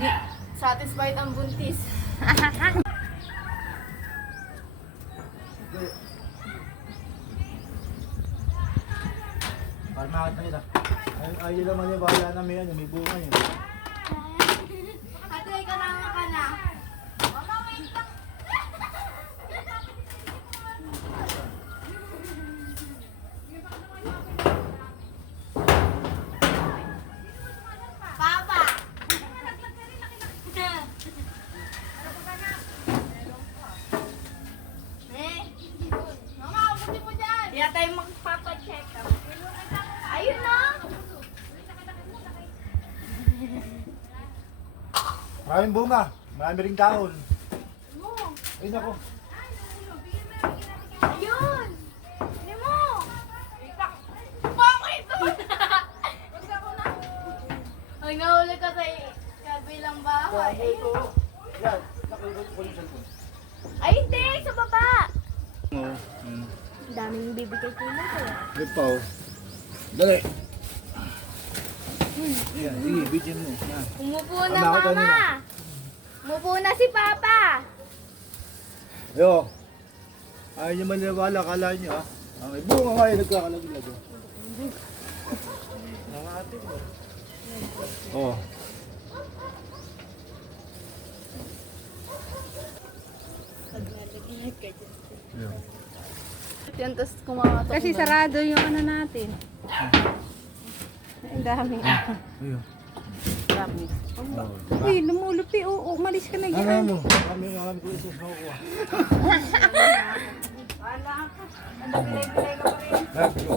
Hindi satisfied ang buntis. Parang nakita nila. Ayun naman yung bahala na may bunga yun. Ate, karama ka na. Mama, wait lang. Papa! Mama, abutin mo dyan! Kaya tayo magpapacheck up. Ayun na! Maraming bunga. Marami ring dahon. Ayun ako. Ayun! Hindi mo! Bakit ito? Ay, nahuli ka sa kabilang bahay. Yan. Nakuha ko yung cellphone. Ay, hindi! Sa baba! Oo. Ang daming bibigay ko na sa'yo. Wait pa oh. Dali. Yan, sige, bigyan mo. Yan. Umupo na, Bakit Mama! kanina? Umupo na si Papa! Yo. Ayaw nyo maniwala, kala nyo ah. May bunga nga yun, nagkakalag-lag. Nangatin mo. Oo. Yan. Yan, tapos kumakatok. Kasi sarado yung ano natin. Ang dami. Ayun. Dami. Uy, lumulupi. Oo, umalis ka na Ano dyan. mo? Kami ko isos makukuha. Wala ka. Ano, bilay-bilay ka pa rin. Let's go.